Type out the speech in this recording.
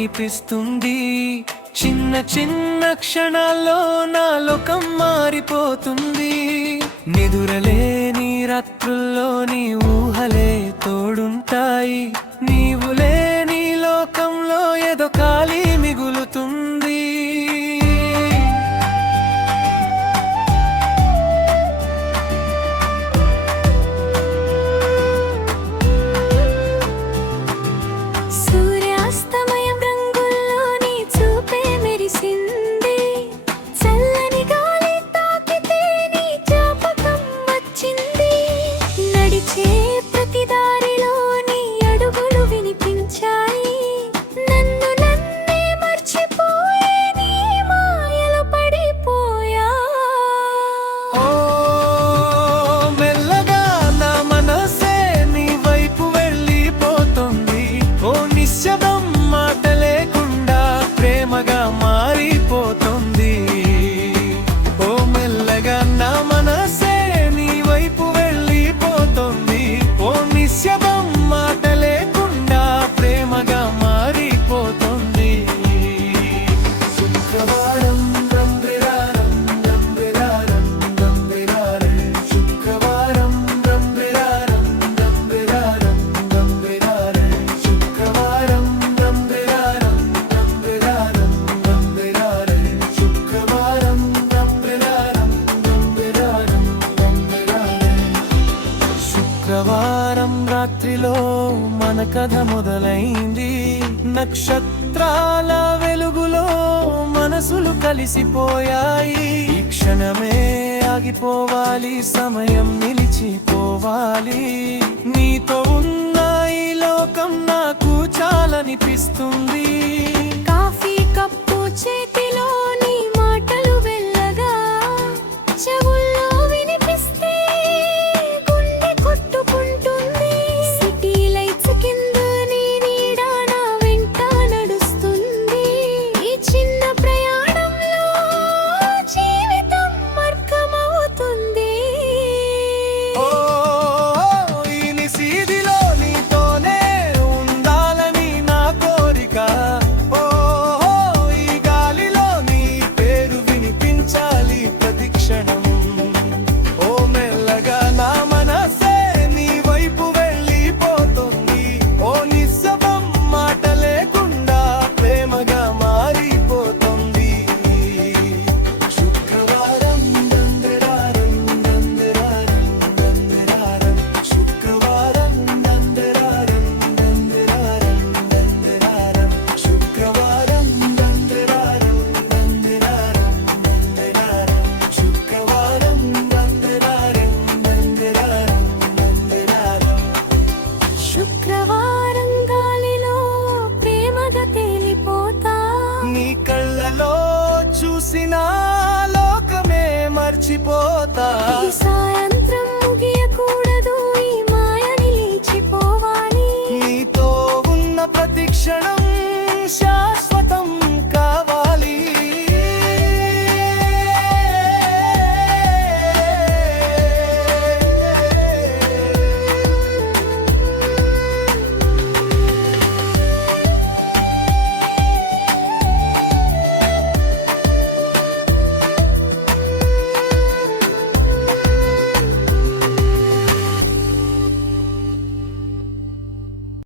వినిపిస్తుంది. చిన్న చిన్న క్షణాల్లో నా లోకం మారిపోతుంది. నిదురలేని రాత్రుల్లోని ఊహలే తోడుంటాయి. నీవు లేని లోకంలో ఏదో ఖాళీ మిగులుతుంది. శుక్రవారం రాత్రిలో మన కథ మొదలైంది. నక్షత్రాల వెలుగులో మనసులు కలిసిపోయాయి. ఈ క్షణమే ఆగిపోవాలి, సమయం నిలిచిపోవాలి. నీతో ఉన్న ఈ లోకం నాకు చాలనిపిస్తుంది. కాఫీ కప్పు చేతిలో నీ మాటలు వెళ్ళగా చెవుల్లో వినిపిస్తే గుండె కొట్టుకుంటుంది. సిటీ లైట్స్ కింద నీ నీడ నా వెంట నడుస్తుంది. ఈ చిన్న ప్రయాణంలో జీవితం మార్గమవుతుంది. ఈ నిశీదిలో నీతోనే ఉండాలని నా కోరిక. ఈ గాలిలో నీ పేరు వినిపించాలి ప్రతి క్షణం. ఓ మెల్లగా నా మనసే నీ వైపు వెళ్ళిపోతుంది. ఓ నిశ్శబ్దం మాట లేకుండా ప్రేమగా మారిపోతుంది. శుక్రవారం దందెరారం దందెరారం దందెరారం. శుక్రవారం దందెరారం దందెరారం దందెరారం. శుక్రవారం దందెరారం దందెరారం దందెరారం. శుక్రవారం దందెరారం దందెరారం దందెరారం. శుక్రవారం గాలిలో ప్రేమగా తేలిపోతా. నీ కళ్ళలో చూసిన లోకమే మర్చిపోతా. ఈ సాయంత్రం ముగియకూడదు, ఈ మాయ నిలిచిపోవాలి. నీతో ఉన్న ప్రతి క్షణం శాశ్వతం.